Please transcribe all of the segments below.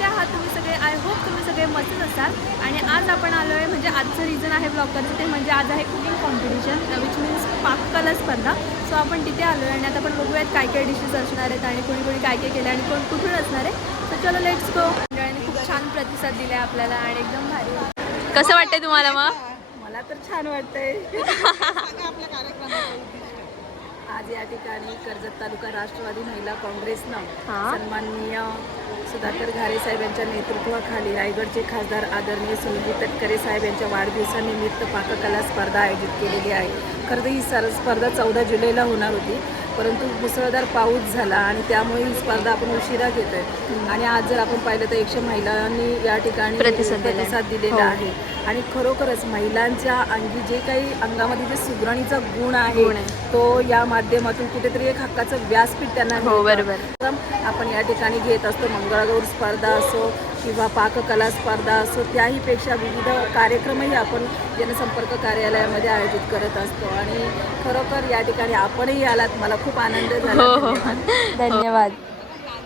कसे आहात तुम्ही सगळे? आय होप तुम्ही सगळे मस्तच असाल. आणि आज आपण आलो आहे म्हणजे आजचं रिझन आहे ब्लॉग करायचं ते म्हणजे आज आहे कुकिंग कॉम्पिटिशन विच मीन्स पाककला स्पर्धा. सो आपण तिथे आलो आहे आणि आता आपण बघूयात काय काय डिशेस असणार आहेत आणि कोणी कोणी काय काय केलं आणि कोण कुठून असणार आहे. तर चलो लेट्स गो मंडळाने खूप छान प्रतिसाद दिला आहे आपल्याला आणि एकदम भारी. कसं वाटतंय तुम्हाला मग? मला तर छान वाटतंय. आज या ठिकाणी कर्जत तालुका राष्ट्रवादी महिला काँग्रेसनं. सन्माननीय सुधाकर घारे साहेब यांच्या नेतृत्वाखाली रायगडचे खासदार आदरणीय सुनील तटकरे साहेब यांच्या वाढदिवसानिमित्त पाककला स्पर्धा आयोजित केलेली आहे खरं तर ही सर स्पर्धा चौदा जुलैला होणार होती परंतु मुसळधार पाऊस झाला आणि त्यामुळे ही स्पर्धा आपण उशिरा घेत आहे आणि आज जर आपण पाहिलं तर एकशे महिलांनी या ठिकाणी प्रतिसाद. प्रतिसाद दिलेला हो. आहे आणि खरोखरच महिलांच्या अंगी जे काही अंगामध्ये जे सुगरणीचा गुण आहे. तो या माध्यमातून कुठेतरी एक हक्काचं व्यासपीठ त्यांना हो. बरोबर. आपण या ठिकाणी घेत असतो मंगळागौर स्पर्धा असो किंवा पाककला स्पर्धा असो त्याहीपेक्षा विविध कार्यक्रमही आपण जनसंपर्क कार्यालयामध्ये आयोजित करत असतो. आणि खरोखर या ठिकाणी आपणही आलात. मला खूप आनंद झाला. हो हो. धन्यवाद. धन्यवाद.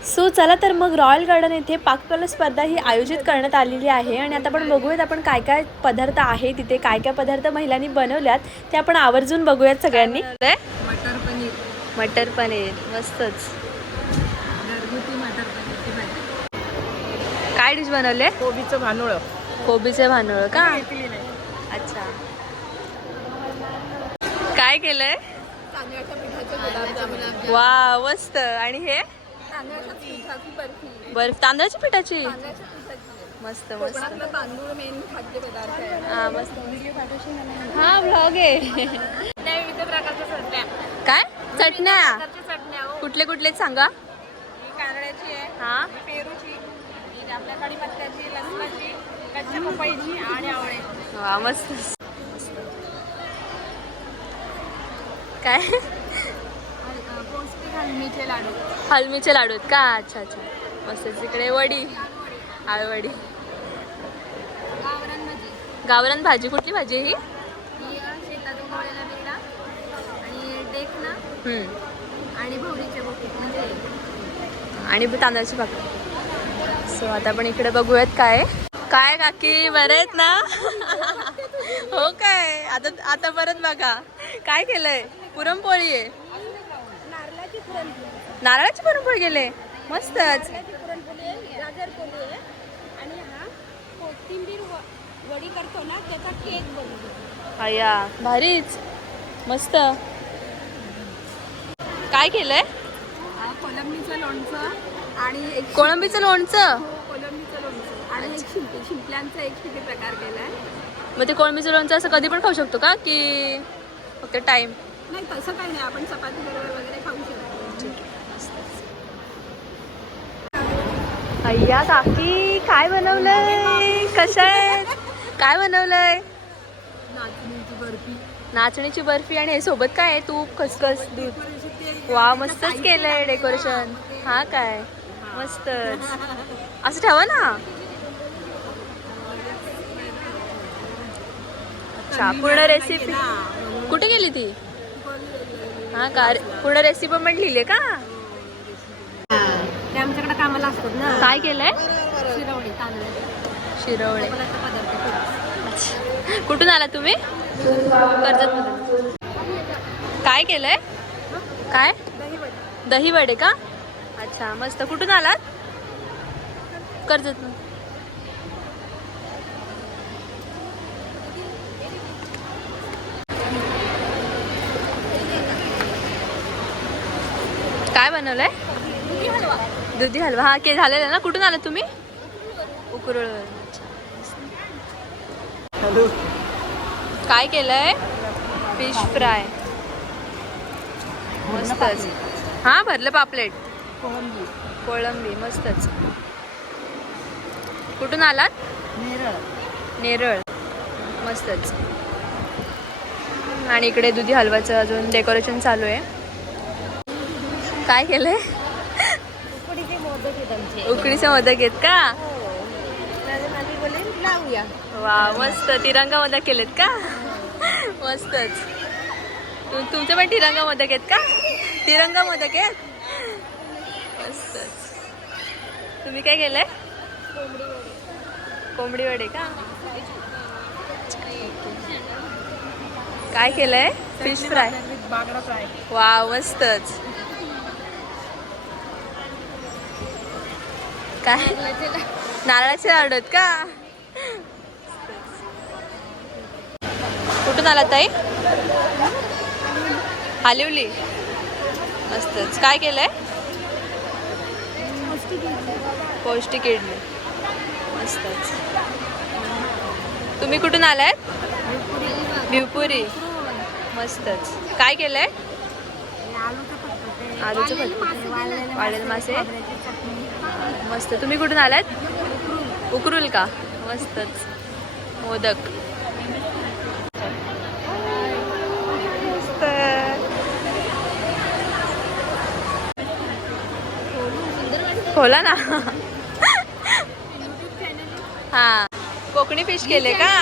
सो चला तर मग रॉयल गार्डन येथे पाककला स्पर्धा ही आयोजित करण्यात आलेली आहे. आणि आता आपण बघूयात आपण काय काय पदार्थ आहे तिथे काय काय पदार्थ महिलांनी बनवल्यात ते आपण आवर्जून बघूयात सगळ्यांनी. मटर पनीर. मटर पनीर. मस्तच. घरगुती मटर पनीरची भाजी काय डिश बनवले? कोबीचं भानोळ. कोबीचे भांडवळ का? अच्छा. काय केलंय? वा मस्त. आणि हे? बर्फी. बर्फ तांदळाच्या पिठाची? मस्त मस्त. हा मस्त. हा ब्लॉग आहे. विविध प्रकारच्या चटण्या. काय? चटण्या? हो. कुठले कुठले सांगा. ही पेरूची. आपल्या कढीपत्त्याची लसणाची कच्च्या पपईची आणि वा मस्त. काय? पौष्टिक हलमीचे लाडू. हलमीचे लाडू आहेत का? अच्छा अच्छा. मस्त तिकडे वडी आळवडी. गावरान भाजी. गावरान भाजी कुठली भाजी आहे ही? शेतातून गवळलेला बेडा आणि भवरीचे बोके म्हणजे आणि तांदळाची भाकर सो आता आपण इकडे बघूयात काय. काय काकी बरे आहेत ना? हो काय? आता आता परत बघा. काय केलंय? पुरणपोळी आहे. नारळाची पुरणपोळी. गेले मस्तच. वडी करतो ना त्याचा केक बनवतो. अय्या भारीच. मस्त. काय केलंय? कोलंबीचं लोणचं आणि कोळंबीचं लोणचं? आणि एक शिंपी शिंपल्यांचा एक शिंपी प्रकार केलाय. मग ते कोळंबीचं लोणचं असं कधी पण खाऊ शकतो का? की फक्त टाइम नाही तसं काही नाही. आपण चपाती बरोबर वगैरे खाऊ शकतो. अय्या काकी काय बनवलंय? कसं आहे काय बनवलंय? नाचणीची बर्फी. नाचणीची बर्फी आणि हे सोबत काय आहे? तूप खसखस दूध. वा मस्तच केलंय डेकोरेशन. हा काय? मस्तच. असं ठेवा ना. अच्छा पूर्ण रेसिपी कुठे गेली ती? हा का? पूर्ण रेसिपी पण लिहिली का? ते आमच्याकडे कामाला असतात ना. काय केलंय? शिरवळे अच्छा. कुठून आला तुम्ही? कर्जत काय केलंय? काय? दही वडे दही वडे का? अच्छा मस्त. कुठून आलात? कर्जत काय बनवलंय? दुधी हलवा. हा के झालेला ना? कुठून आलात तुम्ही? उकरळ काय केलंय? फिश फ्राय मस्तच. हा भरलं पापलेट. कोळंबी. कोळंबी मस्तच. कुठून आलात? नेरळ. नेरळ मस्तच. आणि इकडे दुधी हलवाचं अजून डेकोरेशन चालू आहे. काय केलंय? उकडीचे मोदक आहेत आमचे. उकडीचे मोदक आहेत का? लावूया. वा मस्त. तिरंगा मोदक केलेत का? मस्तच. तु तुमचे पण तिरंगा मोदक आहेत का? तिरंगा मोदक आहेत? मस्तच. तुम्ही काय केलंय? कोंबडी वडे का? काय केलंय? Fish fry. बागडा फ्राय. वा मस्तच. काय? नारळाचे लाडू आहेत का? कुठून आला ताई? हालिवली. मस्तच. काय केलंय? पौष्टिक इडली. मस्तच. तुम्ही कुठून आलायत भिवपुरी. मस्तच. काय केलंय? आलूचं वाळलेले मासे. मस्त. तुम्ही कुठून आलात? उकरूल का? मस्तच. मोदक. मस्त. खोला ना. हा. कोकणी फिश केले का?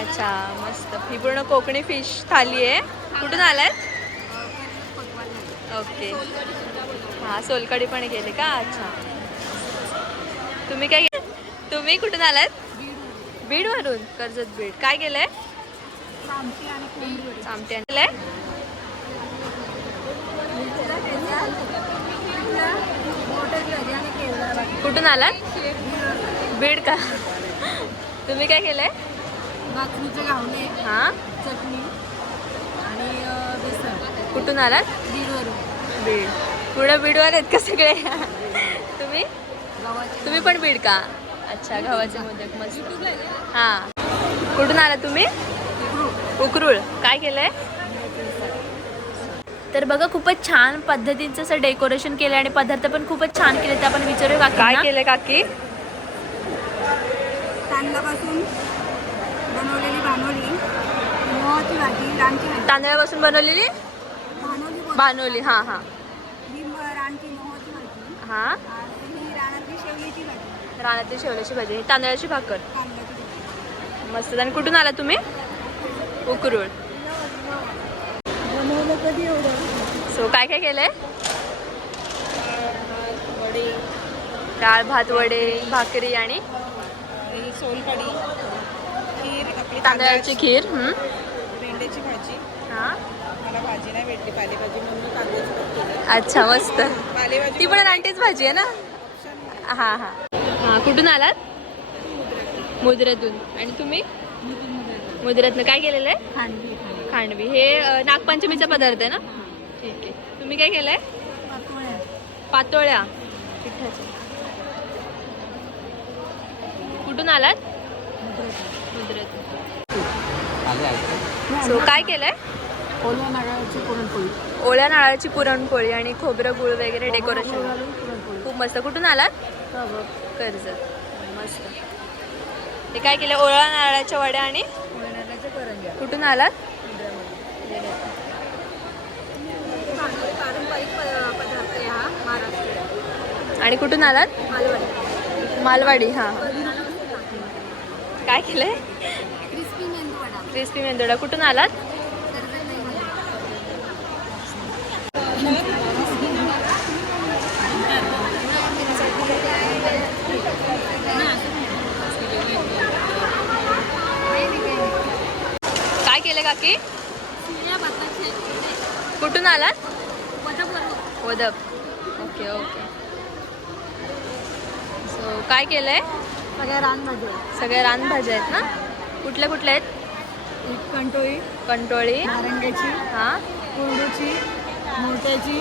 अच्छा मस्त. ही पूर्ण कोकणी फिश थाली आहे. कुठून आलात? ओके. हा सोलकडी पण केले का? अच्छा. तुम्ही काय तुम्ही कुठून आलात? बीड वरून कर्जत बीड. काय केलंय? चामटे आणलंय कुठून आलात? बीड का? तुम्ही काय केलंय? नाचणीचे घावणे हा? चटणी आणि बेसन. कुठून आलात? बीडवरून. बीड. पुढं बीडवर आहेत का सगळे? तुम्ही? तुम्ही पण बीड का? अच्छा गव्हाचे मोदक मस्त. हा. कुठून आला तुम्ही? उकरुळ. काय केलंय? तर बघा खूपच छान पद्धतीचं असं डेकोरेशन केलं आणि पदार्थ पण खूपच छान केले ते आपण विचारूया काकी काय केलंय काकी? तांदळापासून बनवलेली भानोली मोहाची भाजी रानची भाजी. तांदळापासून बनवलेली? भानोली हा हा. रानची मोहाची भाजी. रानातली शेवल्याची भाजी ही तांदळाची भाकर. मस्त. आणि कुठून आला तुम्ही? उकरुळ. सो काय काय केलंय? वडे. डाळ भात वडे भाकरी आणि? सोलकढी खीर आपली तांदळाची खीर हम्म. भेंड्याची भाजी. हा? मला भाजी नाही भेटली पालेभाजी म्हणून तांदळाची अच्छा मस्त. ती पण रानटीच भाजी आहे ना? हा हा. हा कुठून आलात? मुद्रातून आणि तुम्ही? मुद्रातनं काय केलेलं आहे? खांडवी खांडवी. हे नागपंचमीचा पदार्थ आहे ना? ठीक आहे. तुम्ही काय केलंय? पातोळ्या. पिठाच्या. कुठून आलात? मुद्रातून सो काय केलंय? ओल्या नारळाची पुरणपोळी. ओल्या नारळाची पुरणपोळी आणि खोबरं गुळ वगैरे डेकोरेशन. खूप मस्त. कुठून आलात? कर्जत मस्त. हे काय केलं? ओळा नारळाच्या वड्या आणि नारळाच्या कुठून आलात? पारंपरिक पदार्थ आहे हा महाराष्ट्र आणि कुठून आलात? मालवणी. मालवाडी हां. काय केलंय? क्रिस्पी मेंदू वडा क्रिस्पी मेंदोडा कुठून आलात काय केलं काकी कुठून आलात वदप ओके ओके. सो काय केलंय? सगळ्या रानभाज्या सगळ्या रानभाज्या आहेत ना? कुठल्या कुठल्या आहेत? कंटोळी कंटोळी नारंग्याची हां? कुरडूची मोत्याची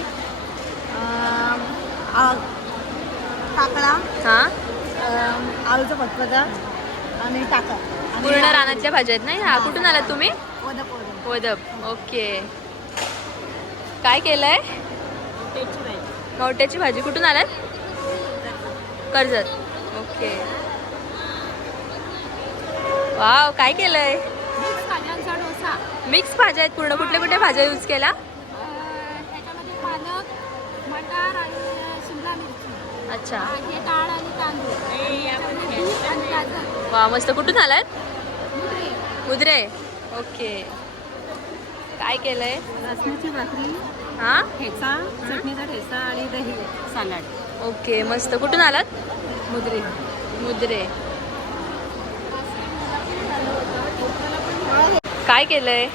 काकडा हां? आळूचा फटफटा आणि टाका. आणि पूर्ण रानातल्या भाज्या आहेत ना? ह्या कुठून आलात तुम्ही? वदप वदप वदप ओके. काय केलंय? मोत्याची भाजी. कुठून आलात? कर्जत. ओके. वाव काय केलंय? मिक्स भाज्या आहेत पूर्ण. कुठल्या कुठल्या भाज्या यूज केला त्याच्यामध्ये पालक मटार आणि शिमला मिरची. अच्छा. वा मस्त. कुठून आलात? मुद्रे. ओके. काय केलंय? लसणाची भाकरी हां? ठेचा चटणीचा ठेचा आणि दही सॅलड. ओके मस्त. कुठून आलात? मुद्रे. मुद्रे. काय केलंय?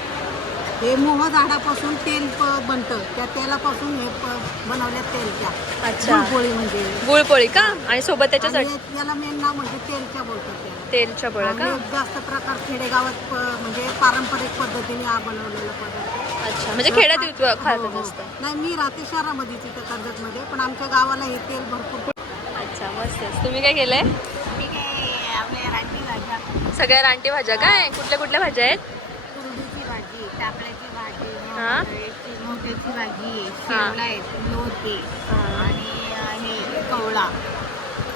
हे मोह झाडापासून तेल प- बनतं. त्या तेलापासून हे प- बनवल्या तेलच्या. अच्छा. गुळपोळी म्हणजे. गुळपोळी का? आणि सोबत त्याच्यासाठी आणि याला मेन नाव म्हणजे तेलच्या बोलतात त्याला तेलच्या पोळ्या का? जास्त प्रकार खेडेगावात प- म्हणजे पारंपरिक पद्धतीने हा बनवलेला पदार्थ. अच्छा म्हणजे खेड्यात युथ- हो, खातात हो. असतं. नाही मी राहते शहरामध्ये तिथं कर्जतमध्ये पण आमच्या गावाला हे तेल भरपूर अच्छा मस्त. तुम्ही काय केलंय? मी काय आपल्या रानटी भाज्या. सगळ्या रानटी भाज्या काय? कुठल्या कुठल्या भाज्या आहेत? कुरडीची भाजी टाकळ्याची भाजी हा? मोहऱ्याची- मोत्याची भाजी हा. शेवला आहेत लोते हा. आणि अं, हे कवळा.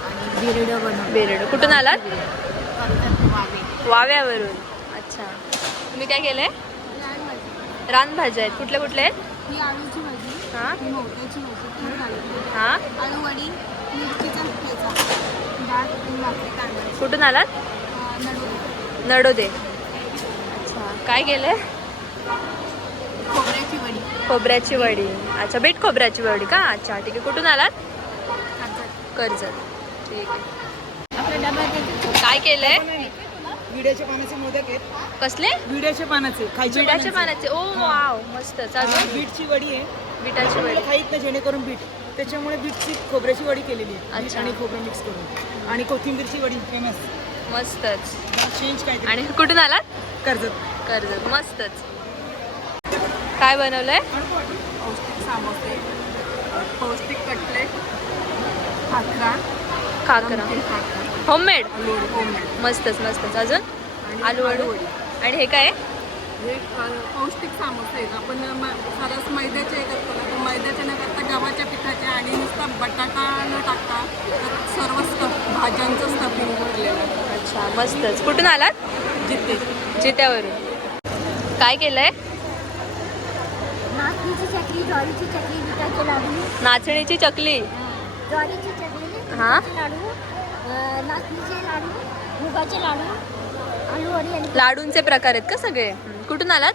आणि बिरडं बनवलं. बेरड. कुठून आलात? वाव्यावरून. अच्छा. तुम्ही काय केलंय? रान भाज्या आहेत. कुठल्या कुठल्या आहेत? ही हां? कुठून आलात? नडोदे. अच्छा. काय केलंय? खोबऱ्याची वडी. खोबऱ्याची वडी. अच्छा बीट खोबऱ्याची वडी का? अच्छा ठीक आहे. कुठून आलात? कर्जत. कर्जत. ठीक आहे. काय केलंय? विड्याच्या पानाचे मोदक आहेत. कसले? विड्याच्या पानाचे बिटाच्या पानाचे. ओ वाव मस्त चालू बीटची वडी आहे. बिटाची वडी. खाईत नाही जेणेकरून बीट. त्याच्यामुळे बीटची खोबऱ्याची वडी केलेली आहे. बीट अच्छा. आणि खोबरं मिक्स करून. आणि कोथिंबीरची वडी फेमस मस्तच. चेंज काय आणि कुठून आलात? कर्जत. कर्जत. मस्तच. काय बनवलंय? पौष्टिक समोसे. पौष्टिक cutlet. Khakhra. Khakhra. Homemade homemade मस्तच मस्तच. अजून? आलू वडू आणि हे काय? हे पौष्टिक समोसे आहेत. आपण सरस मैद्याचे हे करतो ना तर मैद्याचे न करता गव्हाच्या पिठाचे आणि नुसता बटाटा न टाकता तर सर्व स्टफ भाज्यांचं स्टफिंग भरलेलं. अच्छा मस्तच. कुठून आलात? जिथे. जित्यावरून. काय केलंय? नाचणीची चकली ज्वारीची चकली बिटाचे लाडू. नाचणीची चकली. ज्वारीची चकली हा? लाडू नाचणीचे लाडू मुगाचे लाडू आलू वडी आणि लाडूंचे प्रकार आहेत का सगळे. कुठून आलात?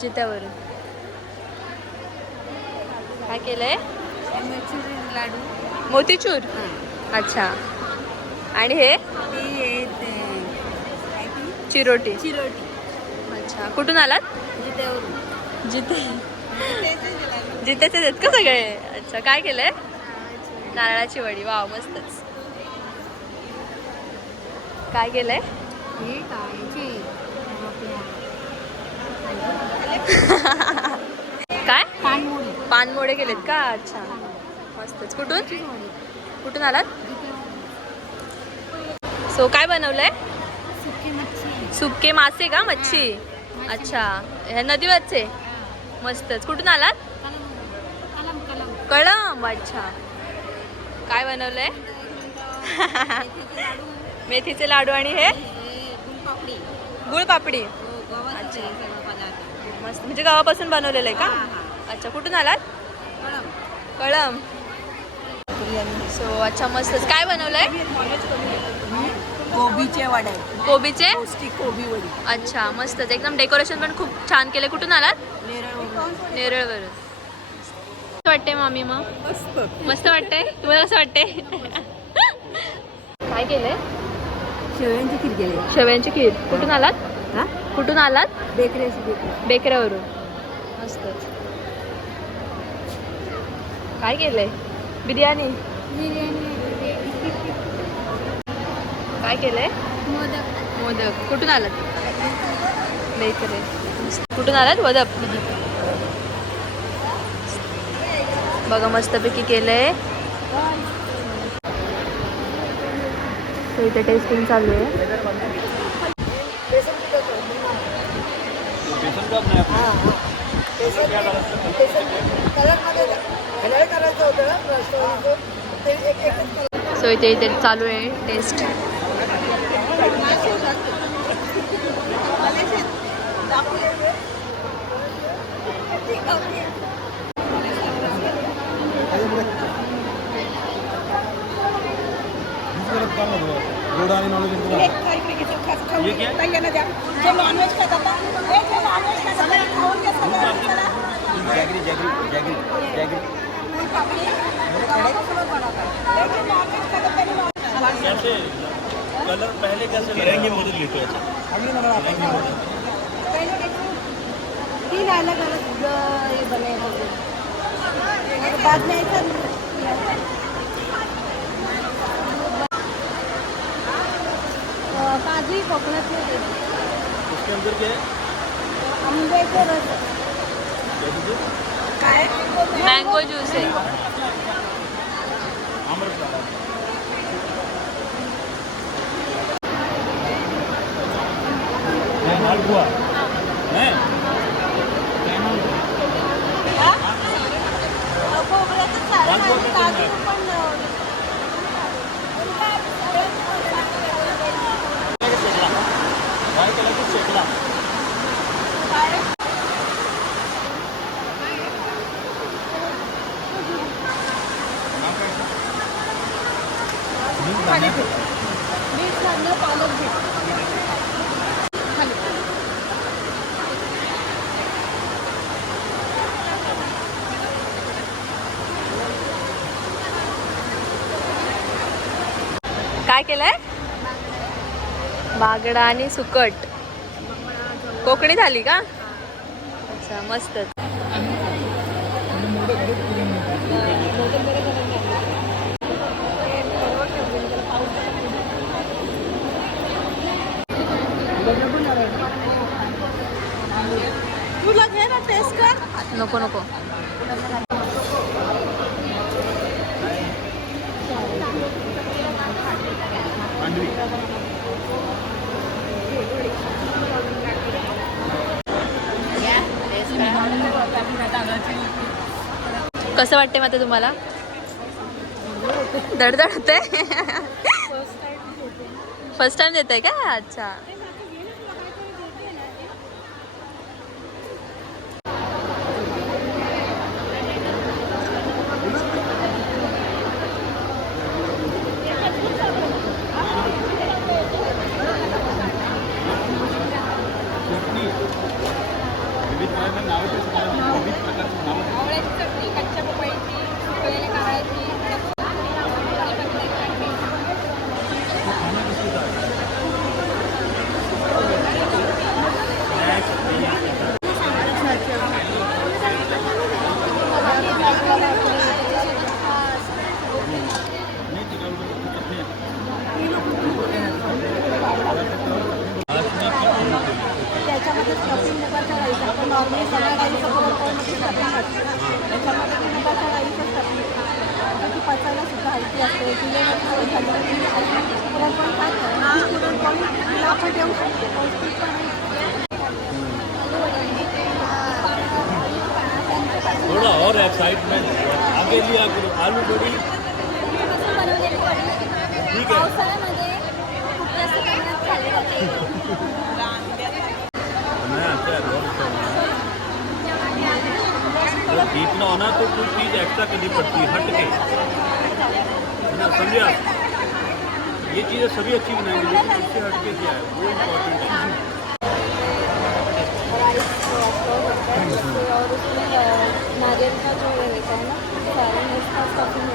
जित्यावरून. काय केलंय? लाडू. मोतीचूर? अच्छा. आणि हे? चिरोटी. चिरोटी. अच्छा. कुठून आलात? जिथे. जितेचे आहेत का सगळे? अच्छा. काय केलंय? नारळाची वडी. वाव मस्तच. काय केलंय? काय? पानमोडे. केलेत का? अच्छा. मस्तच. कुठून? कुठून आलात? सो काय बनवलंय? सुकी मासे का? मच्छी? अच्छा. ह्या नदीवरचे? मस्तच. कुठून आलात? कळम. अच्छा. काय बनवलंय? मेथीचे लाडू आणि हे? गुलपापडी. गुळ पापडी गव्हाचे सगळं पदार्थ. मस्त. म्हणजे गव्हापासून बनवलेलं आहे का? अच्छा कुठून आलात? कळम सो अच्छा मस्तच काय बनवलंय? कोबीच्या वड्या कोबीचे? कोबी वडी. अच्छा मस्तच एकदम डेकोरेशन पण खूप छान केले कुठून आलात? नेरळवरून मस्त वाटते मामी मग. मस्त. मस्त वाटतंय? तुम्हाला कसं वाटतंय? काय केलंय? शेवयांची खीर गेली. शेवयांची खीर. कुठून आलात? हा? कुठून आलात? बेकरी बेकरी बेकऱ्यावरून मस्तच काय केलंय? बिर्याणी? काय केलंय? मोदक. मोदक. कुठून आलात? बेकरे. कुठून आलात? वदप बघा मस्तपैकी केलंय. So, इथे टेस्टिंग चालू आहे. सो इथे इथे चालू आहे टेस्ट गोड आणि non veg jaggery jaggery jaggery jaggery. कैसे कलर पहले कैसे फिरंगी मोदक घेतो याचा तीन अलग अलग हे। बनायचं बाद नाही काजू कोकणातले ते. उसके अंदर क्या है? आंब्याचे रस। मँगो ज्यूस आहे आम्रपाली मालपुआ हैं? काय केला की शेकला बीट घालणं पालक बीट काय केलंय? बागडा आणि सुकट. कोकणी झाली का? अच्छा मस्तच तुला घे ना टेस्ट कर नको नको कसं वाटते मग तुम्हाला? दडदड होते फर्स्ट टाइम देत आहे का? अच्छा. पावसाळ्यामध्ये खूप जास्त प्रमाणात खाल्ली जाते मैं बहुत जब जीतना होना तो कोई चीज़ एक्स्ट्रा करनी पड़ती है हट के ना समझे? ये चीज़ें सभी अच्छी बनाएँगे लेकिन उससे हट के क्या है? वो इम्पोर्टेंट है। और उसमें नारियल का जो रहता है ना सारे में उसका स्टफिंग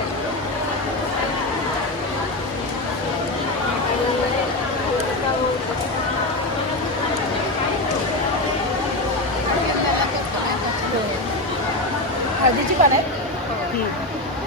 हळदीची पान आहे नाशिक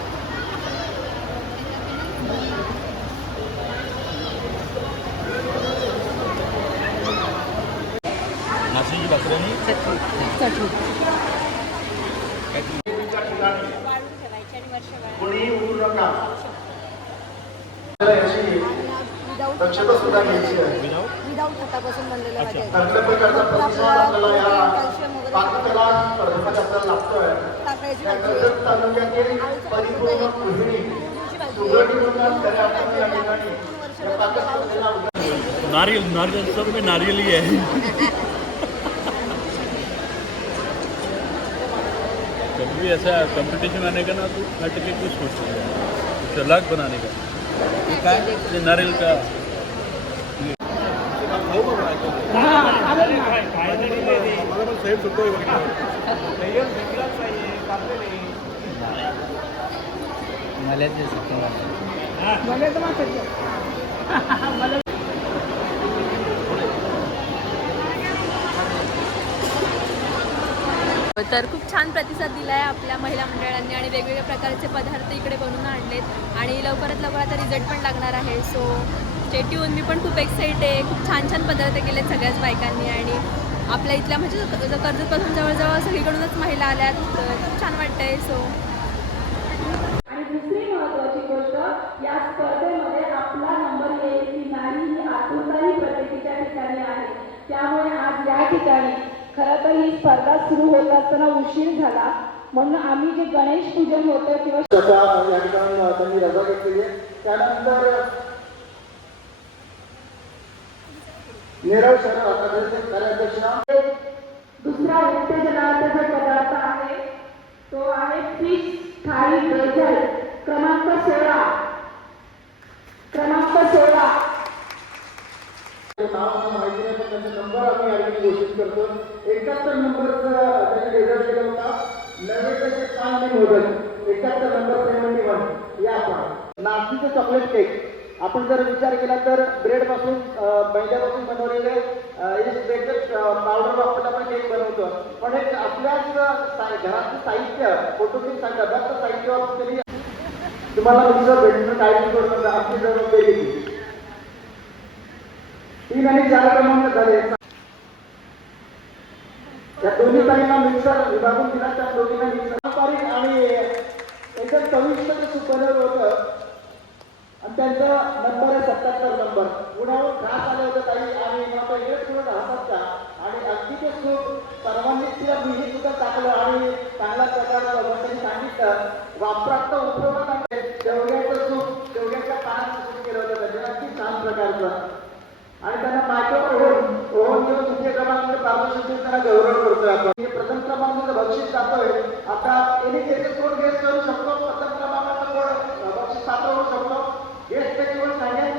सुद्धा घ्यायची आहे. विदाऊट खतापासून बनलेलं अच्छा. वाटायचं चांगल्या प्रकारचा प्रतिसाद आपल्याला या कॅल्शियम वगैरे पाककला स्पर्धेमध्ये आपल्याला लागतोय. टाकायची भाजी कर्जत तालुक्यातील परिपूर्ण गृहिणी सुगरणी म्हणून त्याने आपण या ठिकाणी या पाकस्पर्धेला नारियल नारियल सब में नारियल ही. है कभी भी ऐसा कंपटीशन आने का ना तो हट के कुछ सोचते हैं। कुछ अलग बनाने का। ये नारियल का तर खूप छान प्रतिसाद दिला आहे आपल्या महिला मंडळांनी आणि वेगवेगळ्या प्रकारचे पदार्थ इकडे बनवून आणलेत. आणि लवकरात लवकर आता रिझल्ट पण लागणार आहे. सो स्टेट्यून मी पण खूप एक्साइट आहे. खूप छान छान पदार्थ केलेत सगळ्याच बायकांनी. आणि आपल्या इथल्या म्हणजे कर्जतपासून जवळजवळ सगळीकडूनच महिला आल्यात तर खूप छान वाटतंय सो आणि दुसरी महत्वाची गोष्ट या स्पर्धेमध्ये आपला नंबर येईल की नाही ही आतुरताही प्रत्येकीच्या ठिकाणी आहे. त्यामुळे आज या ठिकाणी खरं तर ही स्पर्धा सुरू होत असताना उशीर झाला. म्हणून आम्ही जे गणेश पूजन होतं किंवा या ठिकाणी त्यांनी रजा घेतलेली आहे. त्यानंतर नेरळ शहर कार्याध्यक्ष दुसरा उत्तेजनाचा जो पदार्थ आहे तो आहे फिश थाळी बेझल क्रमांक सोळा. क्रमांक सोळा. नंबर आम्ही घोषित करतो. एकाहत्तर नंबरचा त्यांनी रिझल्ट केला होता. नव्हे मोदक. एकाहत्तर नंबर सेव्हन्टी वन या आपण. नाचणीचं चॉकलेट केक आपण जर विचार केला तर ब्रेडपासून मैद्यापासून बनवलेले अं, एक पावडर वापरून आपण केक बनवतो. पण हे आपल्याच घरातलं साहित्य फोटोतील डब्याचं साहित्य वापरून तरी तुम्हाला मिक्सर भेटणं काळजी करून आपली जबाबदारी तीन आणि चार क्रमांक झाले. या दोन्ही ताईंना मिक्सर विभागून दिला त्या दोघींना मिक्सर तारीख आणि एकदम चविष्ट ते सुपर होतं. आणि त्यांचा नंबर आहे सत्याहत्तर नंबर पुण्याहून खास आले होते ताई. आणि मला वेगळेच पुढे राहतात का आणि अगदी ते सुख सर्वांनी तिला मिही सुद्धा टाकलं. आणि चांगल्या प्रकारचं त्यांनी सांगितलं. वापरात उपयोगात शेवग्याचं सूप शेवग्याच्या पानाचं सूप केलं होतं त्याच्या अगदी छान प्रकारचं. आणि त्यांना मायक्रो ओव्हन ओव्हन घेऊन द्वितीय क्रमांक पारदर्शक त्यांना गौरव करतोय आपण. प्रथम क्रमांकाचं बक्षीस जातोय आता एनी केसेस कोण गेस करू शकतो प्रथम क्रमांकाचं कोण अं, बक्षीस पात्र होऊ शकतो गेस पैकी कोण सांगेल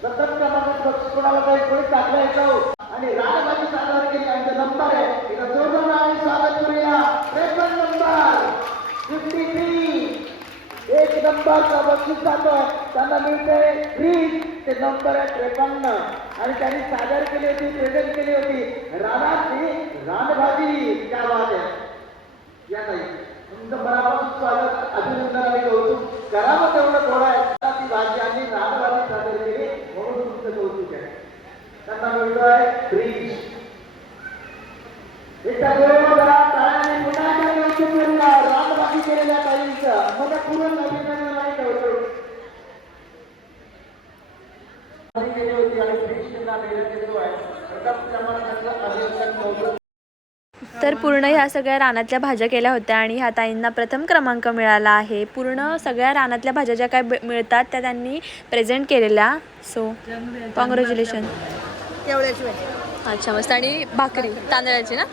प्रथम क्रमांकाचं बक्षीस कोणाला काही कोणी टाकलं याचं आणि राजबाजी सादर केली आणि नंबर आहे. तिथं जोडून आम्ही स्वागत करूया. Record number. फिफ्टी थ्री एक नंबरचा बक्षीस जातोय त्यांना मिळते फ्रीज ते नंबर आहे त्रेपन्न. आणि त्यांनी सादर केली होती प्रेझेंट केली होती. राणाची रानभाजी. त्या बात आहे. या नाही तुमचं मनापासून स्वागत अभिनंदन आणि कौतुक करावं तेवढं थोडं आहे आता ती भाजी आणि रानभाजी सादर केली म्हणून तुमचं कौतुक आहे त्यांना मिळतोय फ्रीज एकदा जोरावर जरा टाळ्याने पुन्हा एकदा कौतुक करूया रानभाजी केलेल्या ताईंचं मला पूर्ण अभिनंदन आणि कौतुक भाजी केली होती आणि फ्रीज त्यांना देण्यात येतो आहे प्रथम क्रमांकाचं अभिनंदन कौतुक तर पूर्ण ह्या सगळ्या रानातल्या भाज्या केल्या होत्या आणि ह्या ताईंना प्रथम क्रमांक मिळाला आहे. पूर्ण सगळ्या रानातल्या भाज्या ज्या काय मिळतात त्या त्यांनी प्रेझेंट केलेल्या. सो कॉंग्रॅच्युलेशन अच्छा मस्त. आणि भाकरी? तांदळाची ना?